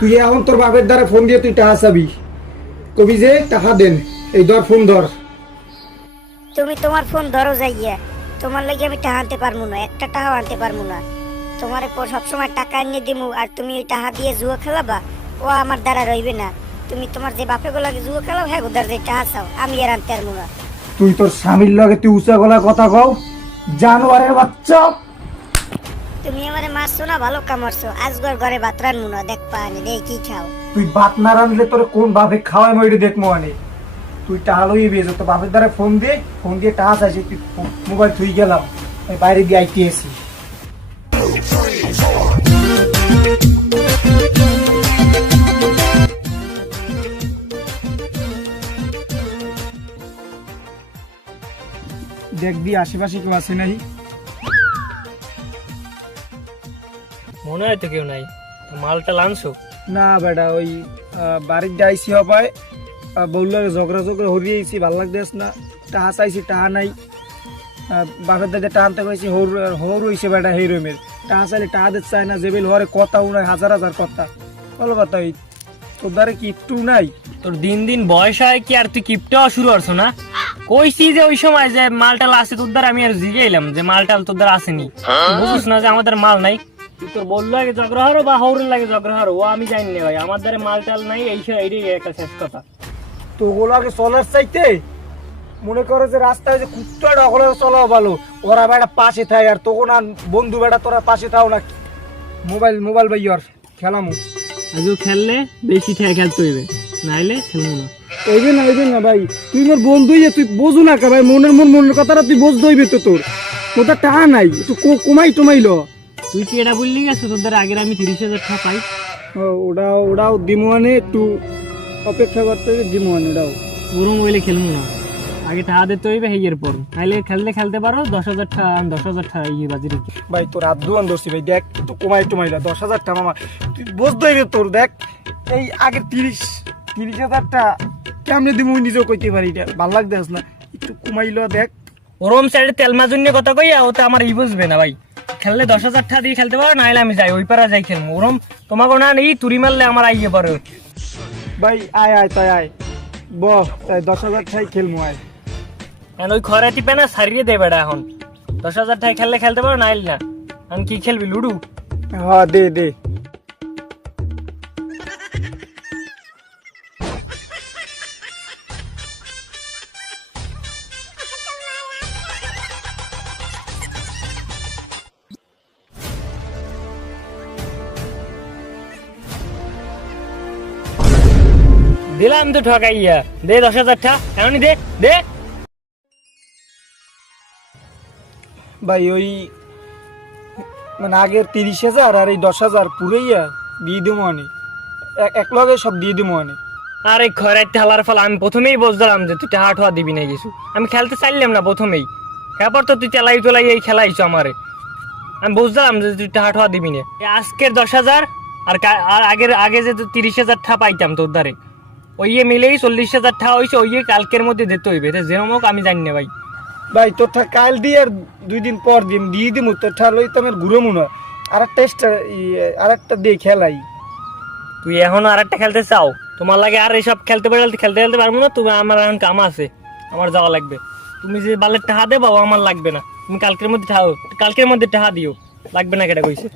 তুই এখন তোর বাপের দ্বারা ফোন দিয়ে তুই টাহা চাবি। কবি যে টাহা দেন। এই ধর ফোন ধর। তুমি তোমার ফোন ধরো যাইয়া। তোমার লাগি আমি টাকা আনতে পারব না একটা টাকাও আনতে পারব না। তোমার পর সবসময় টাকা এনে দিমু আর তুমি ওই টাকা দিয়ে জুয়া খেলাবা ও আমার দ্বারা রইবে না। তুমি তোমার যে বাপে লাগে জুয়া খেলাও হ্যাঁ ওদের যে টাকা চাও আমি আর আনতে পারব না। তুই তোর স্বামীর লগে তুই উঁচা গলা কথা কও। জানোয়ারের বাচ্চা। তুমি আমারে মারছো না, ভালো কামারছো আজগর ঘরে ভাত রান্নু না, দেখ পানি দেই কি খাও। তুই বাত না রানলে তোর কোন বাপে খাওয়াই মইরে দেখব আনে তুই টাহা লই বেজো তো বাপের দ্বারা ফোন দিয়ে ফোন দিয়ে টাহা চাইছি, তুই মোবাইল থুই গেলাম। আমি বাইরে দিয়ে আইতে এসি দেখবি আশেপাশে কেউ আছে নাই মনে হয় তো কেউ নাই। মালটা লানছো? না বেটা ওই বাড়ির যাইছি হবাই বলল ঝগড়া ঝগড়া হরিয়েছি ভালো লাগতেছ না। টাহা চাইছি টাহা নাই। বাপের দাদা টানতে কইছি হর হর হইছে বেটা সেই রুমের। টাহা চাইলে টাহা দিতে চায় না জেবেল হরে কথা উনায় হাজার হাজার কথা। বলো কথা ওই তোর দ্বারা কি একটু নাই? তোর দিন দিন বয়স হয় কি আর তুই কিপটাও শুরু করছ না? কইছি যে ওই সময় যে মালটাল আছে তোর দ্বারা আমি আর জিগে এলাম যে মালটাল তোর দ্বারা আসেনি। তুই বুঝিস না যে আমাদের মাল নাই। তোর বলল আগে ঝগড়া হারো বা হৌরের লাগে ঝগড়া হারো ও আমি জানি না ভাই। আমার দ্বারা মালটাল নাই এই সব- এইটাই একটা শেষ কথা। তো ওগুলো আগে চলার চাইতে? মনে করো যে রাস্তায় যে কুত্তাটা ওগুলো চলাও ভালো ওরা বেটা পাশে থাকে আর তখন আর বন্ধু বেটা তোরা পাশে থাও না। মোবাইল মোবাইল ভাই আর খেলামু। আজও খেললে বেশি ঠেয়া খেলতে হইবে নাইলে খেলব না। ওই যে না ওই যে না ভাই তুই মোর বন্ধু ইয়ে তুই বোঝু না কা ভাই মনের মন মনের কথাটা তুই বোঝ দইবে তো তোর। তোর টাকা নাই একটু কো- কমাই টমাইল তুই কি এটা বললি গেছো? তোর দ্বারা আগের আমি তিরিশ হাজার টাকা পাই। ওটা ওটাও দিমুয়ানে একটু অপেক্ষা করতে হবে দিমুয়ানে ওটাও। পুরো মোবাইলে খেলব না। আগে টাকা দিতে হইবে হেয়ের পর। নাইলে খেলতে খেলতে পারো দশ হাজার টাকা দশ হাজার টাকা ইয়ে বাজি রেখে। ভাই তোর হাত দুয়ান ধরছি ভাই দেখ একটু কমাই টমাইলা দশ হাজার টাকা মামা। তুই বোঝ দইবে তোর দেখ এই আগে তিরিশ তিরিশ হাজার হাজারটা কেমনে দিমু নিজেও কইতে পারি এটা। ভালো লাগতে না। একটু কমাইলো দেখ। ওরম সাইডে তেল মাজুন নিয়ে কথা কইয়া ওতে আমার ই বুঝবে না ভাই। খেললে দশ হাজার টাকা দিয়ে খেলতে পারো নাইলে আমি যাই ওই পারা যাই খেলব ওরম তোমাকে না নেই তুরি মারলে আমার আইয়ে পারো। ভাই আয় আয় তাই আয়। ব তাই দশ হাজার ঠাই খেলব আয়। এখন ওই টিপে না সারিয়ে দেবে বেড়া এখন। দশ হাজার ঠাই খেললে খেলতে পারো নাইল না। আমি কি খেলবি লুডু? হ্যাঁ দে দে। দিলাম তো ঠকাইয়া দে দশ হাজার টাকা এমনই দে দে। ভাই ওই মানে আগের তিরিশ হাজার আর এই দশ হাজার পুরোইয়া দিয়ে দিব মানে এক লগে সব দিয়ে দিব মানে আর খরাইতে হালার ফল আমি প্রথমেই বুঝলাম যে তুই টাকা ঠোয়া দিবি না কিছু। আমি খেলতে চাইলাম না প্রথমেই। তারপর তো তুই চালাই তোলাই এই খেলাইছো আমারে। আমি বুঝলাম যে তুই টাকা ঠোয়া দিবি না। আজকের দশ হাজার আর আর আগের আগে যে তিরিশ হাজার টাকা পাইতাম তোর দ্বারে ওই ইয়ে মিলেই চল্লিশ হাজার টাকা হয়েছে ওই ইয়ে কালকের মধ্যে দিতে হইবে। এটা যেরম হোক আমি জানি না ভাই। ভাই তোরটা কাল দিয়ে আর দুই দিন পর দিন দিয়ে দিব তোরটা লই তো আমার ঘুরে মনে হয় আর একটা আর একটা দিয়ে খেলাই। তুই এখনও আর একটা খেলতে চাও? তোমার লাগে আর এইসব খেলতে পারলে খেলতে খেলতে পারব না তুমি আমার এখন কাম আছে আমার যাওয়া লাগবে। তুমি যে বালের টাকা দে বাবা আমার লাগবে না। তুমি কালকের মধ্যে টাকা কালকের মধ্যে টাকা দিও লাগবে না কেটা কইছে।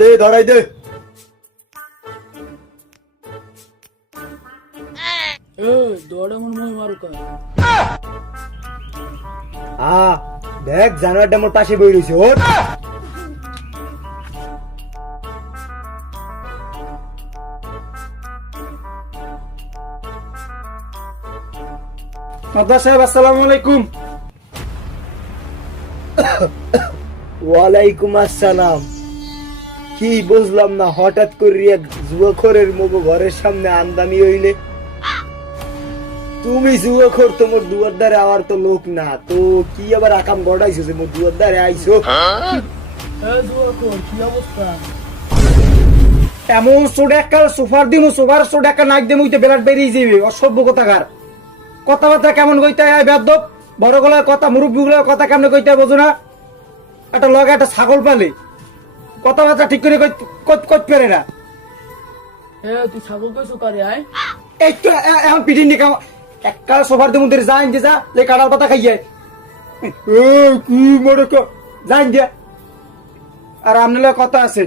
দে ধরাই দে। আ দেখ জানোয়ারটা আমার পাশে বই ওর মাদ্দার সাহেব আসসালামু আলাইকুম। ওয়ালাইকুম আসসালাম। কি বুঝলাম না হঠাৎ করে যুবখরের মগো ঘরের সামনে আমদানি হইলে। তুমি যুবখর তোমার দুয়ার দ্বারে আমার তো লোক না। তো কি আবার আকাম গড়াইছো যে মোর দুয়ার দ্বারে আইছো? এমন সোডা একটা সোফার দিমু সোফার নাক দিমু ইতে বেলাট বেরিয়ে যাবে অসভ্য কথাকার। কথাবার্তা কেমন কইতে হয় বেদ্য বড় গলার কথা মুরব্বী গুলার কথা কেমন কইতে হয় বোঝো না? একটা লগে একটা ছাগল পালে। কথাবার্তা ঠিক করে কত পেরে না। এ তুই ছাগল কইছো কারে আয়। এই তো এ- এখন পিটিন নি কাম একটা সোফার মধ্যে যাইন যে যা যে কাটার পাতা খাইয়ে ও কি মরে কো যাইন যে। আর আমনে কথা আছে।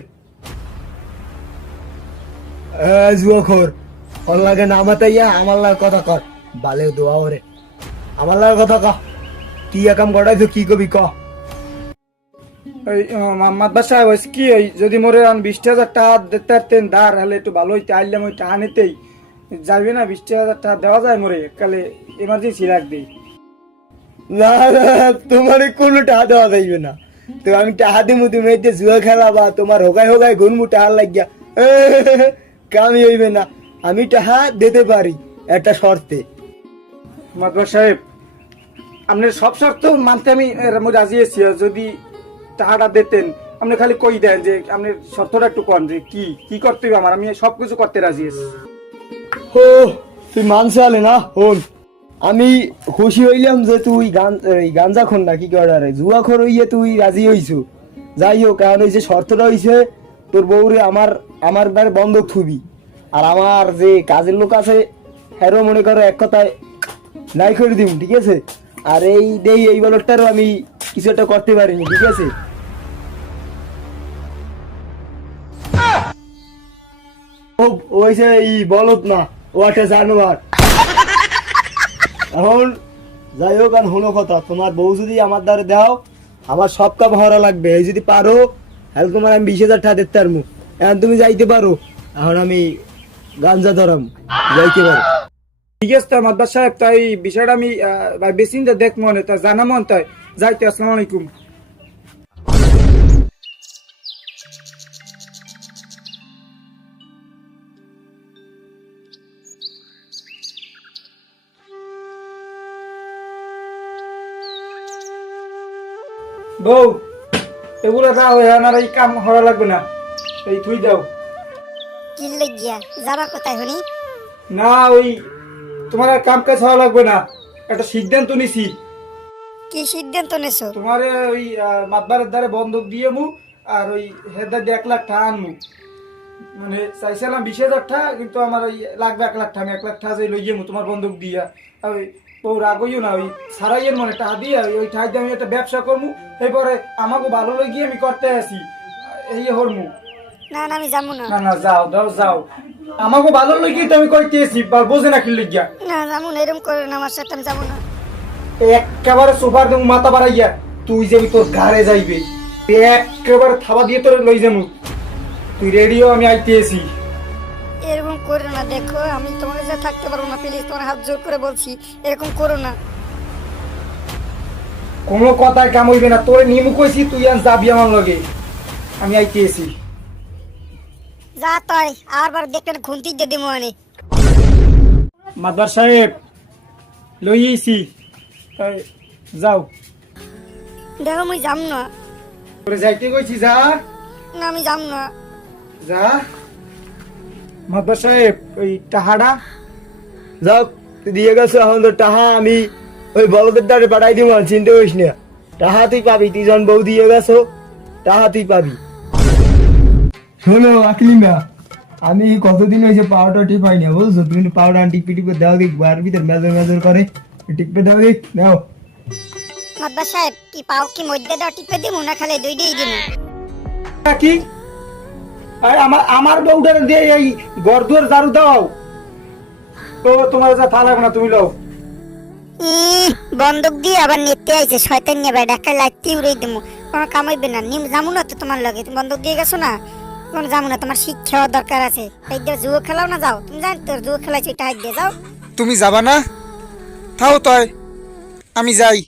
জুয়াখোর ওর লাগে নামাতে ইয়া আমার লাগে কথা কর। বালে দোয়া ওরে। আমার লাগে কথা ক তুই একাম করাইছো কি কবি ক ওই মোহাম্মদ বাসা হয়েছে কি ওই যদি মোরে আন বিশ হাজার টাকা দিতে পারতেন ধার হলে একটু ভালো হইতে আইলাম ওই টাকা নিতেই। যাবে না বিশ হাজার টাকা দেওয়া যায় মোরে কালে এমার্জেন্সি লাগবে। না না তোমার কোনো টাকা দেওয়া যাইবে না। তো আমি টাকা দিমু তুমি এই যে জুয়া খেলা বা তোমার হোগায় হোগায় ঘুরমু টাকা লাগিয়া কামি হইবে না। আমি টাকা দিতে পারি একটা শর্তে। মাদবা সাহেব আপনার সব শর্ত মানতে আমি রাজি আছি যদি টাকাটা দিতেন। আপনি খালি কই দেন যে আপনি শর্তটা একটু কন যে কি কি করতে হবে আমার? আমি সব কিছু করতে রাজি আছি। ও তুই মানছে আলে না? হন। আমি খুশি হইলাম যে তুই গান গাঞ্জা খন না কি করে জুয়া খর হইয়ে তুই রাজি হইছু। যাই হোক কারণ যে শর্তটা হইছে, তোর বউরে আমার আমার দ্বারে বন্ধক থুবি। আর আমার যে কাজের লোক আছে, হেরো মনে করো এক কথায় নাই করে দিব ঠিক আছে? আর এই দেই, এই বলটারও আমি কিছু একটা করতে পারিনি, ঠিক আছে? বলত না, ও একটা জানোয়ার। এখন যাই হোক আর হলো কথা, তোমার বউ যদি আমার দ্বারা দাও, আমার সব কাম হরা লাগবে। এই যদি পারো, তাহলে তোমার আমি বিশ হাজার টাকা এখন তুমি যাইতে পারো, এখন আমি গাঞ্জা ধরাম। যাইতে পারো। ঠিক আছে মাদবা সাহেব তাই বিষয়টা আমি বেশি দেখ মনে জানা মন তাই যাইতে আসসালামু আলাইকুম। বউ এগুলো দাও আর এই কাম হওয়া লাগবে না। এই তুই দাও। কি লাগিয়া? যাবা কোথায় হনি না ওই তোমার আর কাম কাজ হওয়া লাগবে না। একটা সিদ্ধান্ত নিছি। কি সিদ্ধান্ত নেছো? তোমার ওই মাতবারের দ্বারে বন্ধক দিয়ে মু আর ওই হেদার এক লাখ টাকা আনমু। মানে চাইছিলাম বিশ হাজার টাকা কিন্তু আমার ওই লাগবে এক লাখ টাকা আমি এক লাখ টাকা যে লইয়ে মু তোমার বন্ধক দিয়া। আর ওই ও রাগইও না ওই সারাইয়ের মনে টাকা দিয়ে ওই- ঠাই দিয়ে আমি একটা ব্যবসা করমু এরপরে আমাকে ভালো লেগে আমি করতে আসি। এই হরমু। না না আমি যাব না। না না যাও দাও যাও। আমাকে ভালো লেগে তো আমি আসি বোঝে না কি লেগিয়া না যাব না এরকম করে না আমার সাথে আমি যাব না। একেবারে সোফার দেবো মাথা বাড়াইয়া। তুই যাবি তোর ঘাড়ে যাইবে। একেবারে থাবা দিয়ে তোর লই যাব। তুই রেডিও আমি আইতে এসি এরকম করো না দেখো আমি তোমার কাছে থাকতে পারব না প্লিজ তোমার হাত জোর করে বলছি এরকম করো না। কোনো কথায় কাম হইবে না তোর নিমু কইছি তুই আজ যাবি আমার লগে। আমি আইতে এসি যা তাই আরবার দেখবেন খুন্তি দিয়ে দিমো আনি মাদবার সাহেব লই এসি তাই যাও। দেখো মুই যাম না। তোরে যাইতে কইছি যা? না আমি যাম না। যা। মাদবার সাহেব ওই টাহাড়া যাও তুই দিয়ে গেছো এখন তো টাহা আমি ওই বলদের দ্বারে পাঠাই দিব চিন্তা করিস না। টাহা তুই পাবি তুই যখন বউ দিয়ে গেছো টাহা তুই পাবি। শোনো আকলিমা আমি কতদিন হয়েছে পাওয়াটা টিপাই না বুঝছ? তুমি পাওয়াটা টিপে টিপে দাও দেখ বার ভিতর মেজর মেজর করে। টিপে দাও দেখ নাও। মাদ্দা সাহেব কি পাও কি মধ্যে দাও টিপে দিমু না খালি দুইটাই দিমু? কি? আরে আমার আমার বউটার দিয়ে এই গরদুয়ার ঝাড়ু দাও। তো তোমার যা লাগবে না তুমি লও। বন্দুক দিয়ে আবার নিতে আইছে শয়তান নিয়ে বেড়া একটা লাইতে উড়ে দিমু। কোনো কামাইবে না নিম যামু না তো তোমার লগে তুমি বন্দুক দিয়ে গেছো না? কোনো যামু না তোমার শিক্ষা দরকার আছে। এই দিয়ে জুয়ো খেলাও না যাও তুমি জানি তোর জুয়ো খেলাইছো এটা হাত দিয়ে যাও। তুমি যাবা না? থাও তয় আমি যাই।